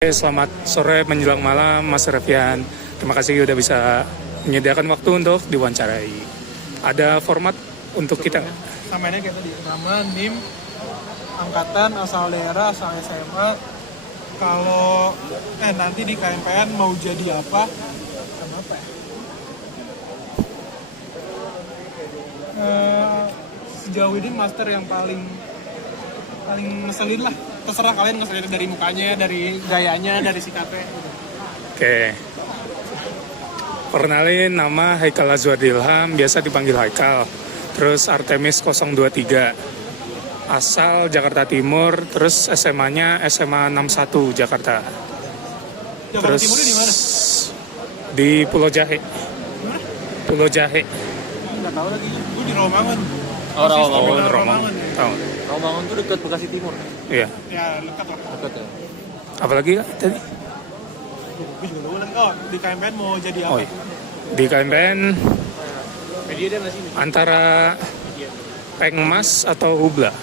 Selamat sore menjelang malam Mas Revian. Terima kasih udah bisa menyediakan waktu untuk diwawancarai. Ada format untuk kita? Namanya kayak tadi, nama, NIM, angkatan, asal daerah, asal SMA. Kalau nanti di KMPN mau jadi apa? Sama apa ya? Sejauh ini master yang paling ngeselin lah. Terserah kalian ngeselin dari mukanya, dari gayanya, dari sikapnya. Oke. Perkenalin, nama Haikal Azwar Ilham, biasa dipanggil Haikal. Terus Artemis 023. Asal Jakarta Timur, terus SMA-nya SMA 61 Jakarta. Jakarta Terus Timurnya di mana? Di Pulau Jahe. Gimana? Pulau Jahe. Nggak tahu lagi. Gue di Romangun. Oh, Rawamangun. Romangun. Tahu. Rawamangun tuh dekat Bekasi Timur. Iya. Ya, dekat lah. Dekat ya. Apalagi tadi? Gue juga lupa kan. Oh, di KMPN mau jadi apa? Oh, iya. Di KMPN Media dia nggak sih? antara Pengmas atau Hubla. Ya,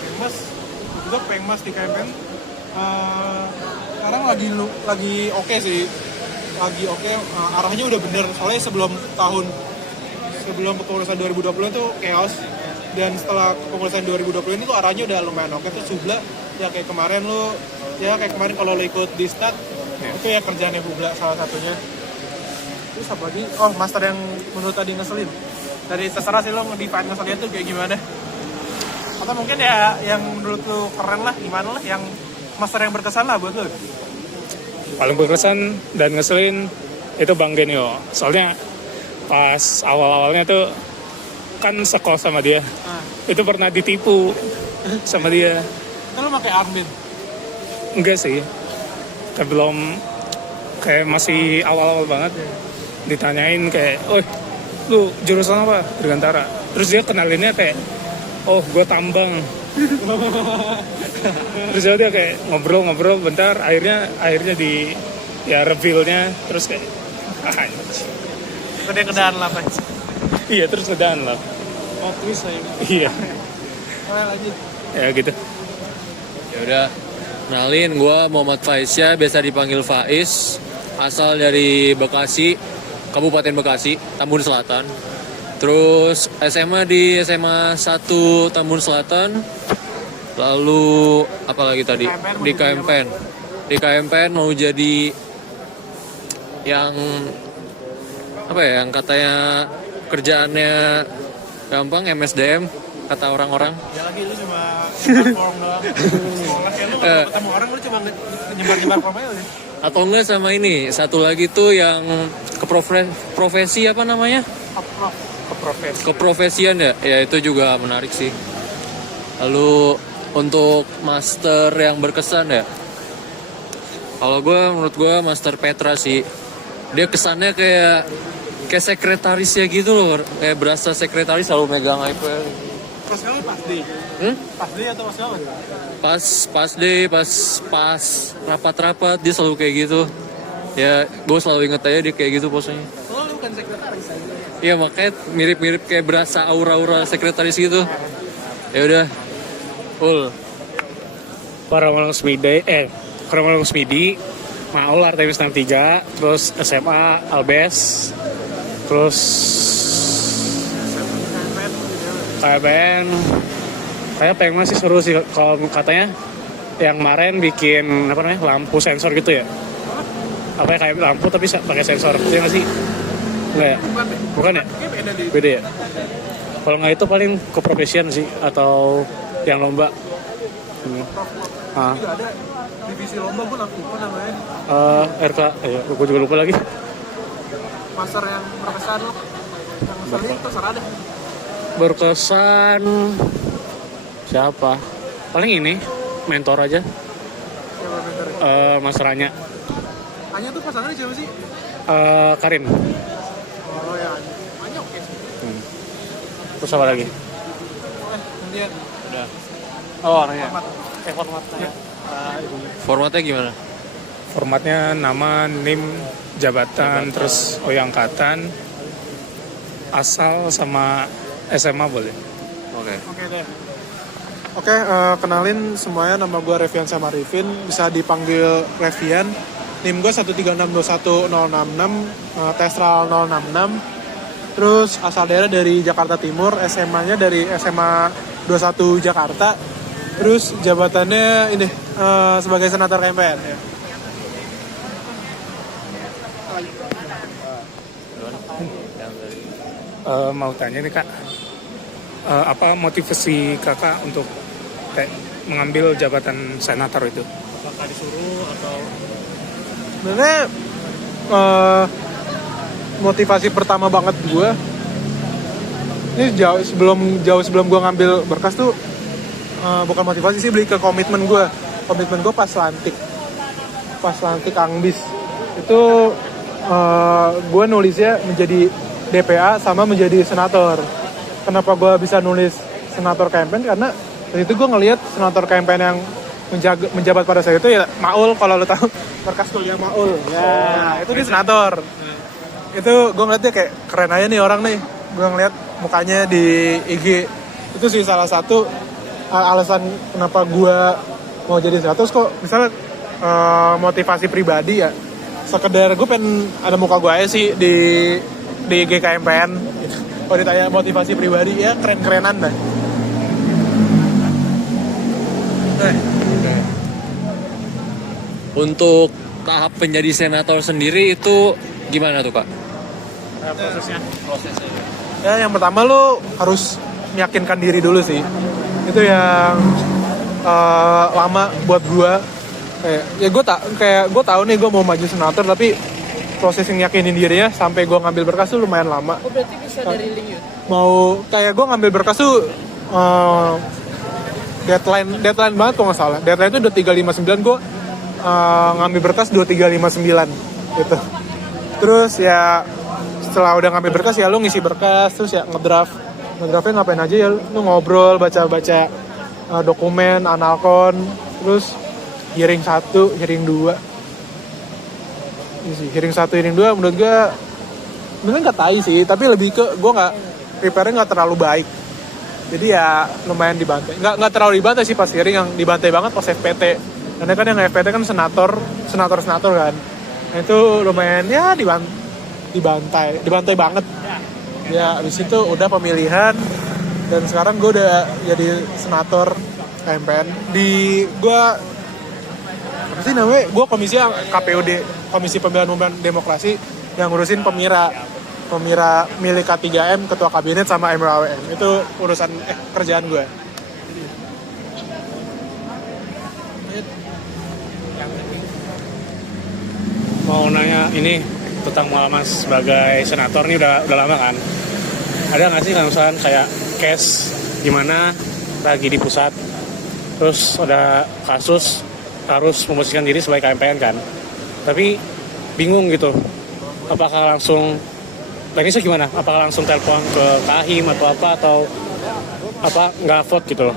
Pengmas. Juga Pengmas di KMPN. Sekarang lagi oke sih. Lagi oke. Arahnya udah bener. Soalnya sebelum kepengurusan 2020 itu chaos. Dan setelah kepengurusan 2020 ini tuh arahnya udah lumayan oke. Terus Hubla ya kayak kemarin kalau lo ikut di stat itu ya kerjaannya Hubla salah satunya. Terus apa lagi? Oh, master yang menurut tadi ngeselin. Dari terserah sih lo nge-define ngeselin tuh kayak gimana. Atau mungkin ya yang menurut lo keren lah, gimana lah yang master yang berkesan lah buat lo. Paling berkesan dan ngeselin itu Bang Genio. Soalnya pas awal-awalnya tuh kan sekolah sama dia. Itu pernah ditipu sama dia. Kan lo pakai armband. Enggak sih. Kayak masih awal-awal banget. Ditanyain kayak, "Oh, lu jurusan apa?" Dirgantara. Terus dia kenalinnya kayak, "Oh, gue tambang." Terus dia kayak ngobrol bentar, akhirnya di ya reveal-nya terus kayak Kedaan lah, Pak. iya, terus ngedaan lah. Oh, twist saya. Iya. Lanjut. Ya gitu. Ya udah. Kenalin, gue Muhammad Faisya, biasa dipanggil Faiz. Asal dari Bekasi, Kabupaten Bekasi, Tambun Selatan. Terus SMA di SMA 1 Tambun Selatan. Lalu apa lagi tadi? Di KMPN. Di KMPN mau jadi yang apa ya? Yang katanya kerjaannya gampang, MSDM kata orang-orang. Ya lagi lu cuma form doang. Sekolah kayak lu nggak ketemu orang, lu cuma nyebar form aja sih. Atau enggak sama ini, satu lagi tuh yang profesi apa namanya? Keprofesian ya? Ya itu juga menarik sih. Lalu untuk master yang berkesan ya, kalau menurut gue master Petra sih. Dia kesannya kayak sekretaris ya gitu loh, kayak berasa sekretaris selalu megang iPad. Pas kamu pas D? Pas D atau pas kamu? Pas day, pas rapat-rapat dia selalu kayak gitu. Ya gue selalu inget aja dia kayak gitu posenya. Lo bukan sekretaris aja. Iya makanya mirip-mirip kayak berasa aura-aura sekretaris gitu. Ya udah, Kronolog Smidi, Maul Artemis 63, terus SMA Albes, terus KBN. Kayak Pengmas sih seru sih, kalau katanya yang kemarin bikin lampu sensor gitu ya. Apa ya, kayak lampu tapi pakai sensor, itu nggak sih? Enggak ya? Bukan ya? Beda ya? Kalau nggak itu paling keprofesian sih, atau yang lomba. Juga ada divisi lomba, gue lupa namanya. RK, ya, gue juga lupa lagi. Master yang berkesan lo, yang ngeselin terserah deh. Berkesan siapa? Paling ini mentor aja. Siapa mentornya? Mas Ranya. Anya tuh pasangannya siapa sih? Karin. Oh ya, Anya oke sih. Terus apa lagi? Gantian. Udah. Oh, Ranya. Formatnya. formatnya gimana? Formatnya nama, NIM, jabatan, terus angkatan, asal sama SMA boleh. Oke. Oke deh. Oke, kenalin semuanya, nama gue Revian Samarifin, bisa dipanggil Revian. NIM gue 136210066, Testral 066. Terus asal daerah dari Jakarta Timur, SMA-nya dari SMA 21 Jakarta. Terus jabatannya ini sebagai senator KMPN ya. Mau tanya nih Kak, apa motivasi Kakak untuk mengambil jabatan senator itu? Apakah disuruh atau? Sebenarnya motivasi pertama banget gue, ini jauh sebelum gue ngambil berkas tuh, bukan motivasi sih, beli ke komitmen gue pas lantik Angbis itu, gue nulisnya menjadi DPA sama menjadi senator. Kenapa gue bisa nulis senator KMPN? Karena dari itu gue ngelihat senator KMPN yang menjabat pada saat itu ya Maul, kalau lo tahu berkas kuliah Maul ya, itu dia senator. Itu gue ngeliatnya kayak keren aja nih orang nih, gue ngeliat mukanya di IG. Itu sih salah satu alasan kenapa gue mau jadi senator. Kok misalnya motivasi pribadi ya, sekedar gue pengen ada muka gue aja sih di GKMPN gitu. Kalau ditanya motivasi pribadi ya keren-kerenan dah. Untuk tahap menjadi senator sendiri itu gimana tuh Kak? Prosesnya? Ya yang pertama lo harus meyakinkan diri dulu sih. Itu yang lama buat gue. Kayak gue tahu nih gue mau maju senator, tapi proses yang yakinin dirinya sampai gue ngambil berkas tuh lumayan lama. Oh berarti bisa dari link ya? Mau kayak gue ngambil berkas tuh deadline banget kalau nggak salah. Deadline itu udah 359, gue ngambil berkas 2359 gitu. Terus ya setelah udah ngambil berkas ya lu ngisi berkas, terus ya ngedraftnya ngapain aja ya, lu ngobrol, baca dokumen, analkon, terus hearing 1, hearing 2. Hearing 1, hearing 2 menurut gue mungkin nggak tai sih, tapi lebih ke gue prepare-nya nggak terlalu baik, jadi ya lumayan dibantai. Nggak terlalu dibantai sih pas hearing, yang dibantai banget pas FPT, karena kan yang FPT kan senator kan. Nah itu lumayan ya dibantai banget ya. Abis itu udah pemilihan, dan sekarang gue udah jadi senator KMPN di gue apa sih namanya, gue komisi KPUD, Komisi Pemilihan Umum dan Demokrasi, yang ngurusin pemira milik K3M, Ketua Kabinet sama MLAWM. Itu urusan kerjaan gue. Mau nanya ini tentang pengalaman sebagai senator nih, udah lama kan? Ada nggak sih misalkan kayak case gimana lagi di pusat, terus ada kasus harus memposisikan diri sebagai KMPN kan, tapi bingung gitu, apakah langsung teknisnya gimana? Apakah langsung telepon ke Kahim atau apa nggak vote gitu?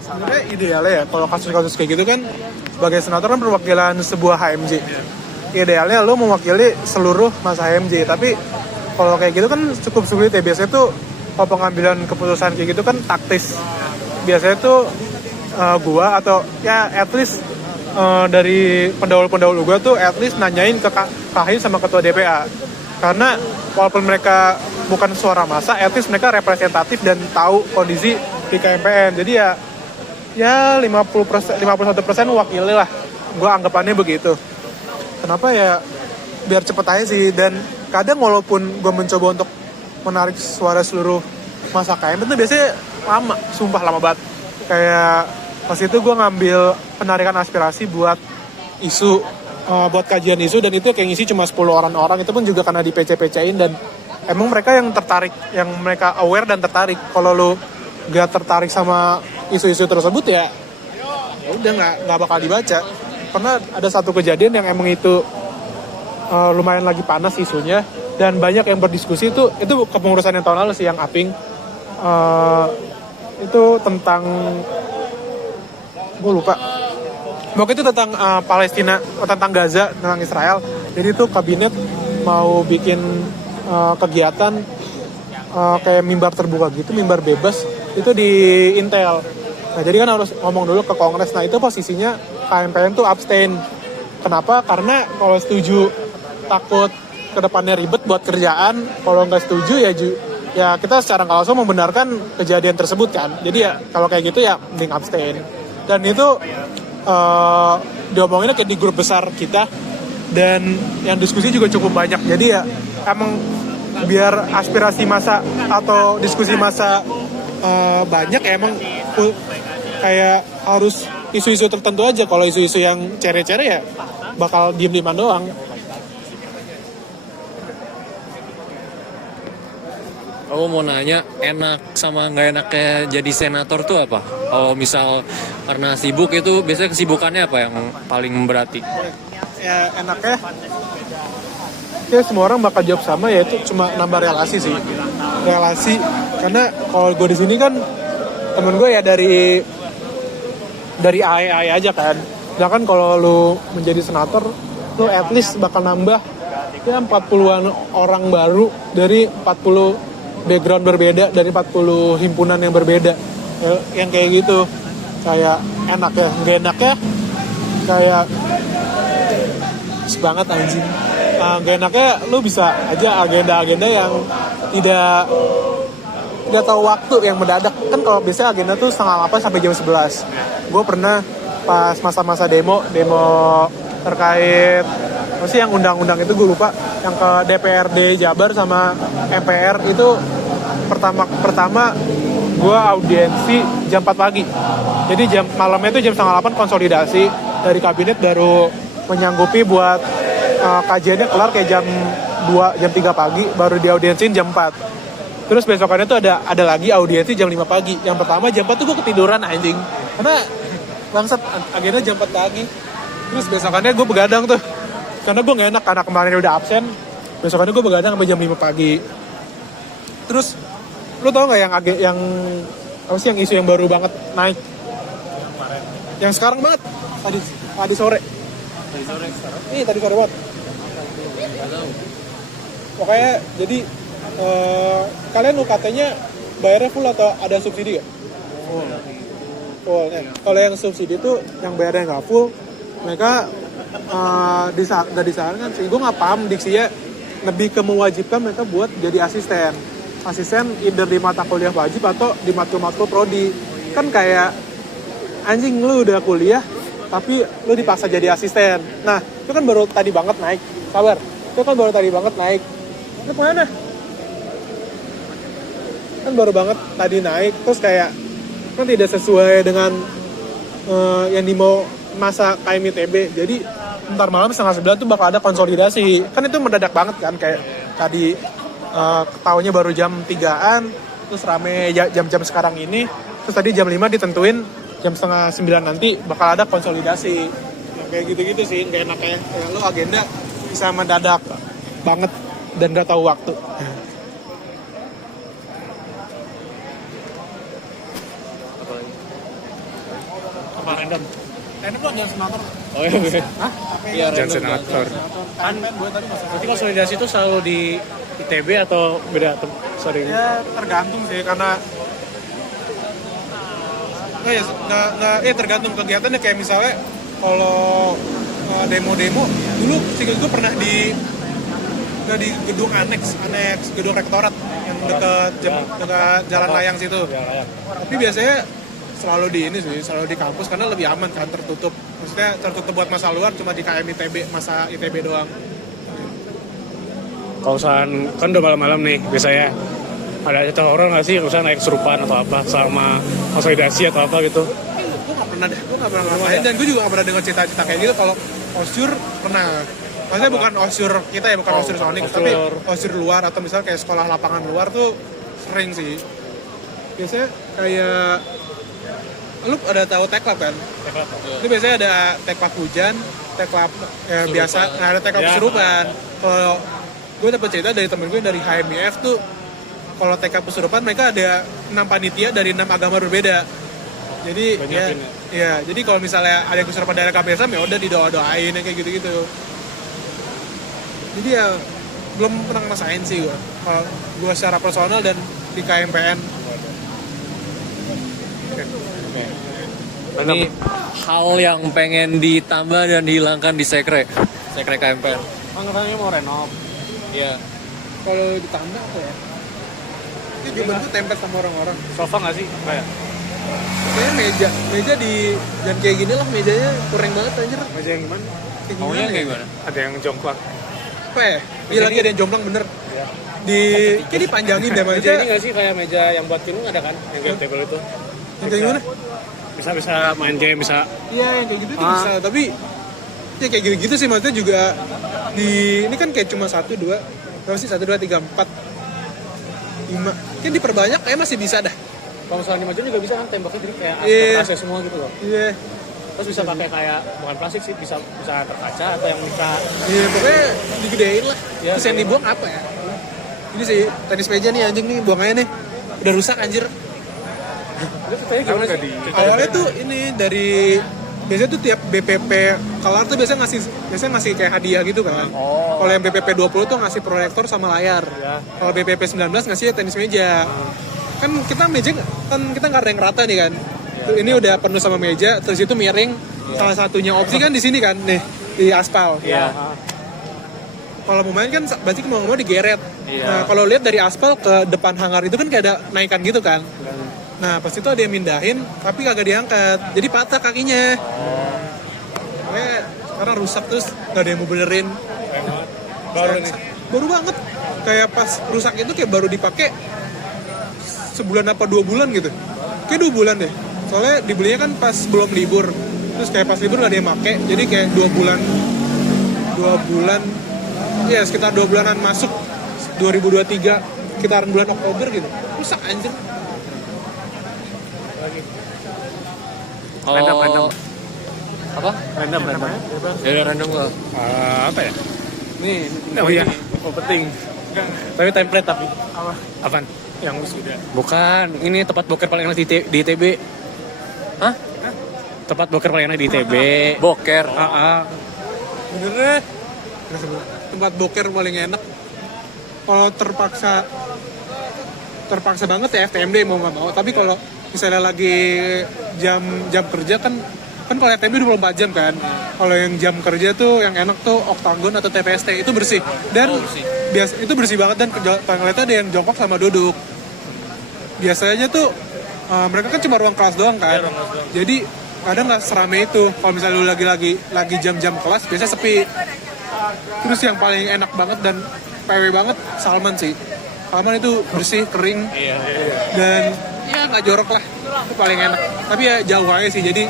Sebenarnya idealnya ya kalau kasus-kasus kayak gitu kan, sebagai senator kan perwakilan sebuah HMJ. Idealnya lo mewakili seluruh masa HMJ, tapi kalau kayak gitu kan cukup sulit ya. Biasanya tuh kalau pengambilan keputusan kayak gitu kan taktis. Biasanya tuh gua atau ya at least dari pendahulu gua tuh at least nanyain ke Kahim sama ketua DPA, karena walaupun mereka bukan suara massa, at least mereka representatif dan tahu kondisi di KMPN. Jadi ya 51% wakili lah, gua anggapannya begitu. Kenapa ya, biar cepet aja sih. Dan kadang walaupun gua mencoba untuk menarik suara seluruh masa KMPN itu biasanya lama, sumpah lama banget. Kayak pas itu gue ngambil penarikan aspirasi buat isu, buat kajian isu, dan itu kayak ngisi cuma 10 orang, itu pun juga karena di PC-PC-in, dan emang mereka yang tertarik, yang mereka aware dan tertarik. Kalau lo gak tertarik sama isu-isu tersebut ya udah nggak bakal dibaca. Karena ada satu kejadian yang emang itu lumayan lagi panas isunya, dan banyak yang berdiskusi. Itu kepengurusan yang tahun lalu sih, yang Aping, itu tentang, gue lupa, pokoknya itu tentang Palestina, tentang Gaza, tentang Israel. Jadi itu kabinet mau bikin kegiatan kayak mimbar terbuka gitu, mimbar bebas, itu di Intel. Nah jadi kan harus ngomong dulu ke Kongres. Nah itu posisinya KMPN tuh abstain. Kenapa? Karena kalau setuju takut kedepannya ribet buat kerjaan, kalau nggak setuju ya kita secara nggak langsung membenarkan kejadian tersebut kan. Jadi ya kalau kayak gitu ya mending abstain. Dan itu diomonginnya kayak di grup besar kita, dan yang diskusi juga cukup banyak. Jadi ya emang biar aspirasi massa atau diskusi massa banyak ya emang kayak harus isu-isu tertentu aja. Kalau isu-isu yang cere-cere ya bakal diem-dieman doang. Aku mau nanya, enak sama nggak enaknya jadi senator tuh apa? Kalau misal karena sibuk itu, biasanya kesibukannya apa yang paling memberati? Ya enaknya ya semua orang bakal jawab sama, yaitu cuma nambah relasi sih. Relasi, karena kalau gue di sini kan temen gue ya dari AE aja kan. Sedangkan kalau lu menjadi senator, lu at least bakal nambah ya 40-an orang baru dari 40 background berbeda, dari 40 himpunan yang berbeda. Ya, yang kayak gitu. Kayak enak ya, nggak enaknya kayak banget anjing. Nggak enaknya lu bisa aja agenda-agenda yang tidak tahu waktu yang mendadak. Kan kalau biasanya agenda tuh 7:30 sampai jam 11. Gue pernah pas masa-masa demo terkait apa sih yang undang-undang itu gue lupa, yang ke DPRD Jabar sama MPR itu pertama gue audiensi jam 4 pagi. Jadi jam malamnya itu jam 7:30 konsolidasi dari kabinet, baru menyanggupi buat kajiannya kelar kayak jam 2, jam 3 pagi, baru diaudiensiin jam 4. Terus besokannya tuh ada lagi audiensi jam 5 pagi. Yang pertama jam 4 tuh gue ketiduran anjing. Karena bangsat agenda jam 4 pagi. Terus besokannya gue begadang tuh. Karena gue gak enak, karena kemarin udah absen. Besokannya gue begadang sampai jam 5 pagi. Terus lu tau gak yang apa sih yang isu yang baru banget naik? Yang sekarang banget. Tadi sore. Tadi sore banget. Pokoknya jadi kalian UKT-nya bayarnya full atau ada subsidi gak? Full. Kalau yang subsidi itu yang bayarnya nggak full, mereka nggak disarankan sih. Gue nggak paham diksinya, lebih ke mewajibkan mereka buat jadi asisten either di mata kuliah wajib atau di matkul prodi. Kan kayak anjing, lu udah kuliah tapi lu dipaksa jadi asisten. Nah itu kan baru tadi banget naik, sabar, itu kan baru tadi banget naik. Itu kemana? Kan baru banget tadi naik, terus kayak kan tidak sesuai dengan yang dimau masa KMITB. Jadi ntar malam 8:30 tuh bakal ada konsolidasi. Kan itu mendadak banget kan, kayak tadi ketahuannya baru jam 3-an, terus rame jam-jam sekarang ini, terus tadi jam 5 ditentuin jam 8:30 nanti bakal ada konsolidasi. Ya, kayak gitu-gitu sih, gak enak kayak lu agenda bisa mendadak banget dan gak tahu waktu. Random buat jangan senator. Oh iya. Hah? Iya, Jangan senator. Kan gue tadi masa. Berarti konsolidasi itu selalu di ITB atau beda? Sorry. Ya tergantung sih, karena tergantung kegiatannya. Kayak misalnya kalau demo-demo dulu sih gue pernah di gedung aneks gedung rektorat yang dekat jalan layang situ. Tapi biasanya selalu di kampus karena lebih aman kan, tertutup. Maksudnya tertutup buat masa luar, cuma di KM ITB, masa ITB doang. Kalau usahaan kan udah malam-malam nih, biasanya ada cerita horor nggak sih, usaha naik kesurupan atau apa sama konsolidasi atau apa gitu? Gue nggak pernah ngerasain, dan gue juga nggak pernah dengar cerita-cerita kayak gitu. Kalau osur pernah, maksudnya bukan osur kita ya, bukan osur Sonic, tapi osur luar atau misalnya kayak sekolah lapangan luar tuh sering sih. Biasanya kayak lu ada tahu teklap kan? Itu biasanya ada teklap hujan, teklap biasa, nah ada teklap kesurupan. Kalau gue dapet cerita dari temen gue dari HMIF tuh, kalau teklap kesurupan mereka ada 6 panitia dari 6 agama berbeda. Jadi ya, jadi kalau misalnya ada kesurupan daerah KPSM ya udah didoa-doain kayak gitu-gitu. Jadi ya belum pernah ngerasain sih gue. Kalau gue secara personal dan di KMPN. Ini hal yang pengen ditambah dan dihilangkan di sekre KMPR. Kan katanya mau renov. Iya. Kalau ditambah apa ya? Itu juga tuh template sama orang-orang. Sofa nggak sih? Kayak Kayaknya meja di dan kayak gini lah mejanya kurang banget anjir. meja yang gimana? Maunya kayak gimana? Ada yang jongklak. Apa ya? Iya lagi ada yang jomplang bener. Ya. Kayak dipanjangin deh Meja meja. ini nggak sih kayak meja yang buat film ada kan? Yang game table itu. Yang kayak gimana? Bisa main game, bisa. Iya yang kayak gitu tuh bisa, tapi ya kayak gitu-gitu sih maksudnya juga ini kan kayak cuma 1, 2, berapa sih 1, 2, 3, 4, 5. Kan diperbanyak kayak masih bisa dah. Kalau misalnya di maju juga bisa kan temboknya jadi kayak Iya. AC semua gitu loh. Iya. Terus bisa pakai kayak bukan plastik sih, bisa terkaca atau yang bisa Iya pokoknya digedein lah. Iya, Terus yang iya. dibuang apa ya? Ini sih tenis meja nih anjing nih buang aja nih. Udah rusak anjir. itu katanya gimana sih? Awalnya tuh ini dari biasanya tuh tiap BPP kelar tuh biasanya ngasih kayak hadiah gitu kan. Oh. Kalau yang BPP 20 tuh ngasih proyektor sama layar. Ya. Kalau BPP 19 ngasih tenis meja. Kan kita meja kan kita nggak ada yang rata nih kan. Tuh, ini udah penuh sama meja, terus itu miring. Salah satunya opsi kan di sini kan, nih di aspal. Iya. Kalau mau main kan berarti mau nggak mau digeret. Iya. Nah kalau lihat dari aspal ke depan hangar itu kan kayak ada naikan gitu kan. Nah pas itu ada yang mindahin, tapi kagak diangkat, jadi patah kakinya. Makanya sekarang rusak terus nggak ada yang mau benerin. Baru nih. Baru banget. Kayak pas rusak itu kayak baru dipakai sebulan apa 2 bulan gitu. Kayak 2 bulan deh. Soalnya dibelinya kan pas belum libur. Terus kayak pas libur nggak ada yang make, jadi kayak 2 bulan. Ya sekitar 2 bulanan masuk 2023, sekitaran bulan Oktober gitu. Rusak anjir. Random. Apa? Random. Ya udah random lah. Apa ya? Oh iya. Oh penting. Tapi template tapi. Apaan? Yang sudah. Bukan, ini tempat boker paling enak di ITB. Hah? Tempat boker paling enak di ITB. Boker. Bener deh. Tempat boker paling enak. Kalau terpaksa banget ya FTMD mau nggak mau. Tapi kalau misalnya lagi jam kerja kan kalau FTMD 24 jam kan. Kalau yang jam kerja tuh yang enak tuh Oktagon atau TPST itu bersih. Dan itu bersih banget dan toiletnya ada yang jongkok sama duduk. Biasanya tuh mereka kan cuma ruang kelas doang kan. Jadi kadang nggak serame itu. Kalau misalnya lu lagi jam-jam kelas biasanya sepi. Terus yang paling enak banget dan PW banget Salman sih. Salman itu bersih, kering, dan ya nggak jorok lah. Itu paling enak. Tapi ya jauh aja sih. Jadi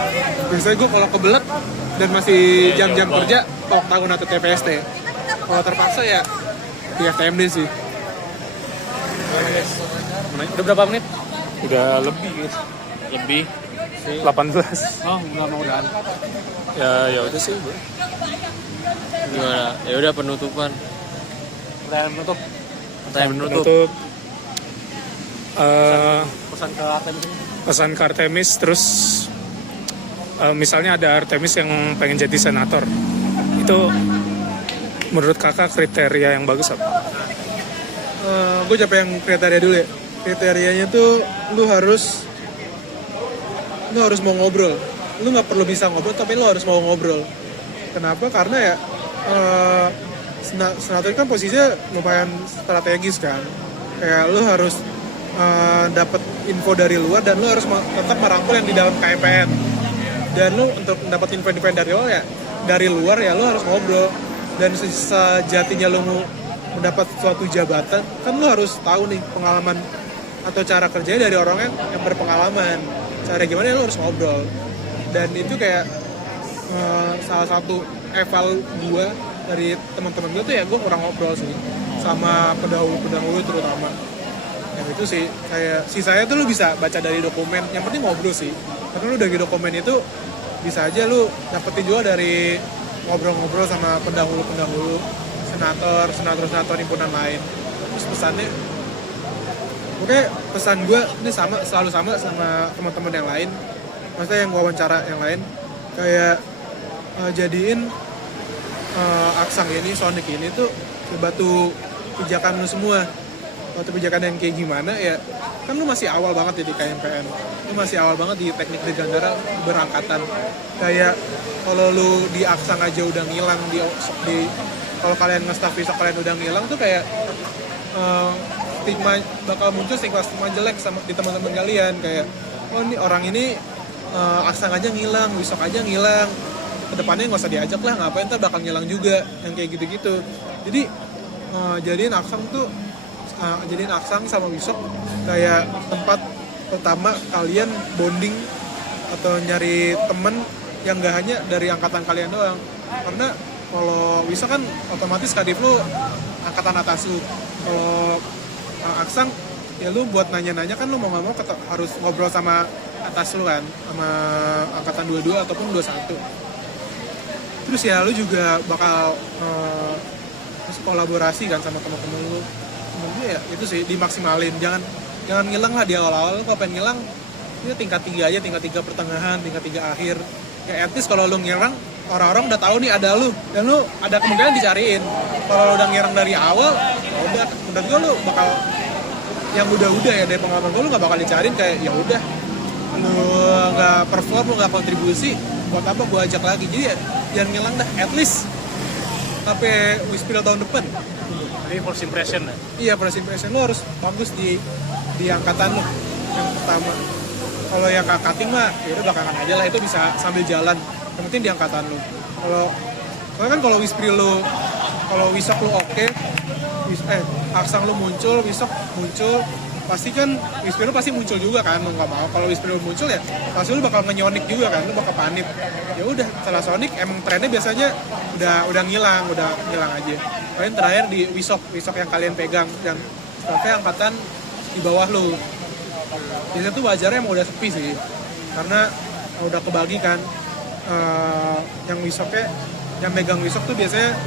biasanya gue kalau kebelet dan masih jam-jam kerja Oktagon atau TPST. Kalau terpaksa ya di FTMD sih. Udah berapa menit? Udah lebih guys. Lebih. 18. Oh, enggak mau udahan. Ya udah sih, Bro. Gimana? Ya udah penutupan. Udah menutup. Pertanyaan penutup. Untuk Pesan ke Artemis ini. pesan ke Artemis, terus misalnya ada Artemis yang pengen jadi senator, itu menurut kakak kriteria yang bagus apa? Gue capek yang kriteria dulu ya. Kriterianya tuh lu harus mau ngobrol. Lu nggak perlu bisa ngobrol, tapi lu harus mau ngobrol. Kenapa? Karena ya senator kan posisinya lumayan strategis kan. Kayak lu harus dapat info dari luar dan lu harus tetap merangkul yang di dalam KMPN. Dan lu untuk dapat info-info dari luar ya lu harus ngobrol. Dan sejatinya lu mau mendapat suatu jabatan, kan lu harus tahu nih pengalaman atau cara kerjanya dari orang yang berpengalaman. Cara gimana ya lu harus ngobrol. Dan itu kayak salah satu eval gue dari teman-teman gue tuh ya gue kurang ngobrol sih sama pendahulu terutama. Yang itu sih kayak sisanya tuh lu bisa baca dari dokumen, yang penting ngobrol sih. Karena lu dari dokumen itu bisa aja lu dapetin juga dari ngobrol-ngobrol sama pendahulu senator himpunan lain. Terus pesannya oke, pesan gue ini selalu sama teman-teman yang lain, maksudnya yang wawancara yang lain, kayak jadiin Aksang ini, Sonic ini tuh batu pijakan lu semua. Batu pijakan yang kayak gimana ya, kan lu masih awal banget ya di KMPN, lu masih awal banget di teknik Dirgantara berangkatan. Kayak kalau lu di Aksang aja udah ngilang di kalau kalian nge-staff besok kalian udah ngilang tuh kayak stigma bakal muncul stigma jelek sama di teman-teman kalian, kayak oh ini orang ini Aksang aja ngilang, besok aja ngilang, kedepannya nggak usah diajak lah, ngapain ntar bakal ngilang juga, yang kayak gitu-gitu. Jadi jadiin Aksang sama Wisok kayak tempat pertama kalian bonding atau nyari temen yang gak hanya dari angkatan kalian doang. Karena kalau Wisok kan otomatis kadif lu angkatan atas lu. Kalau Aksang ya lu buat nanya-nanya kan lu mau gak mau harus ngobrol sama atas lu kan, sama angkatan 22 ataupun 21. Terus ya lu juga bakal kolaborasi kan sama teman-teman lu. Menurut gue ya itu sih dimaksimalin, jangan ngilang lah di awal-awal. Kalau pengen ngilang itu tingkat 3 aja, tingkat 3 pertengahan, tingkat 3 akhir. Ya at least kalau lu ngilang, orang-orang udah tahu nih ada lu dan lu ada kemungkinan dicariin. Kalau lu udah ngilang dari awal, ya udah menurut gue lu bakal yang udah ya dari pengalaman gue, lu gak bakal dicariin. Kayak ya udah lu nggak perform, lu nggak kontribusi, buat apa gue ajak lagi. Jadi ya, jangan ngilang dah, at least sampai Wispil tahun depan. Jadi first impression ya? Iya, first impression lo harus bagus di angkatan lo yang pertama. Kalau yang cutting mah ya udah belakangan aja lah, itu bisa sambil jalan. Yang penting di angkatan lo. Kalau Wispil lo, kalau Wisok lo oke, Aksang lo muncul, Wisok muncul, pasti kan Wispil lo pasti muncul juga kan, lo nggak mau. Kalau Wispil lo muncul ya pasti lo bakal nge-Sonic juga kan, lo bakal panit. Ya udah, setelah Sonic emang trennya biasanya udah ngilang aja. Kalian terakhir di Wisok yang kalian pegang dan staffnya angkatan di bawah lo. Biasanya tuh wajarnya emang udah sepi sih, karena udah kebagi kan. Yang Wisoknya, yang megang Wisok tuh biasanya